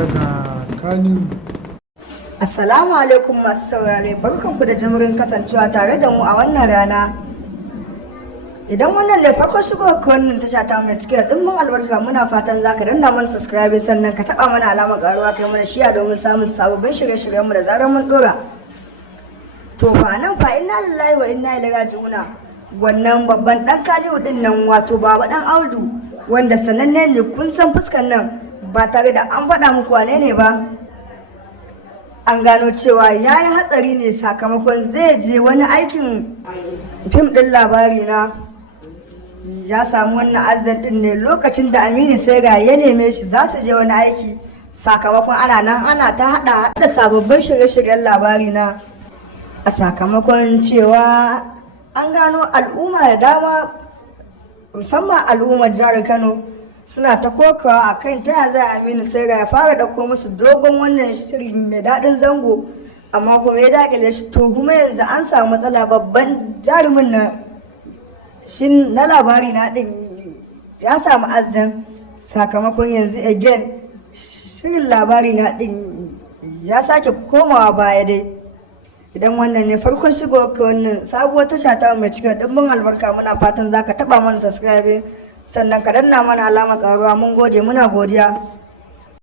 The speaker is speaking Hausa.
daga Kano. Assalamu alaikum masu saurare, barkanku da jimirin kasancewa tare da mu a wannan rana. Idan wannan ne farko shigo ka wannan tasha ta mai cike da dimbin albarka, muna fatan za ka danna mana subscribe sannan ka taba mana alamar karuwa kai mana shiya domin samun sababbin shirye-shiryen mu da zarar mun dora. To fa nan fa inna lillahi wa inna ilaihi raji'un. Wannan babban dan Kaliu din nan wato baba dan Audu wanda sananne ne kun san fuskar nan ba tare da an faɗa muku wane ne ba. An gano cewa ya yi hatsari ne sakamakon zai je wani aikin fim ɗin labari na ya samu wannan azan ɗin ne lokacin da Aminu Saira ya neme shi za su je wani aiki sakamakon ana nan ana ta haɗa sababbin shirye-shiryen labari na a sakamakon cewa an gano al'umma da dama musamman al'ummar jihar Kano suna ta kokawa a kan ta za Aminu Saira ya fara ɗauko musu dogon wannan shiri mai daɗin zango amma kuma ya daƙile shi to kuma yanzu an samu matsala babban jarumin na shi na labari na ɗin ya samu azdan sakamakon yanzu again shirin labari na ɗin ya sake komawa baya dai. Idan wannan ne farkon shigo ka wannan sabuwar tasha ta mai cika ɗimbin albarka muna fatan za ka taɓa mana subscribe sannan ka danna mana alamar ƙaruwa mun gode muna godiya.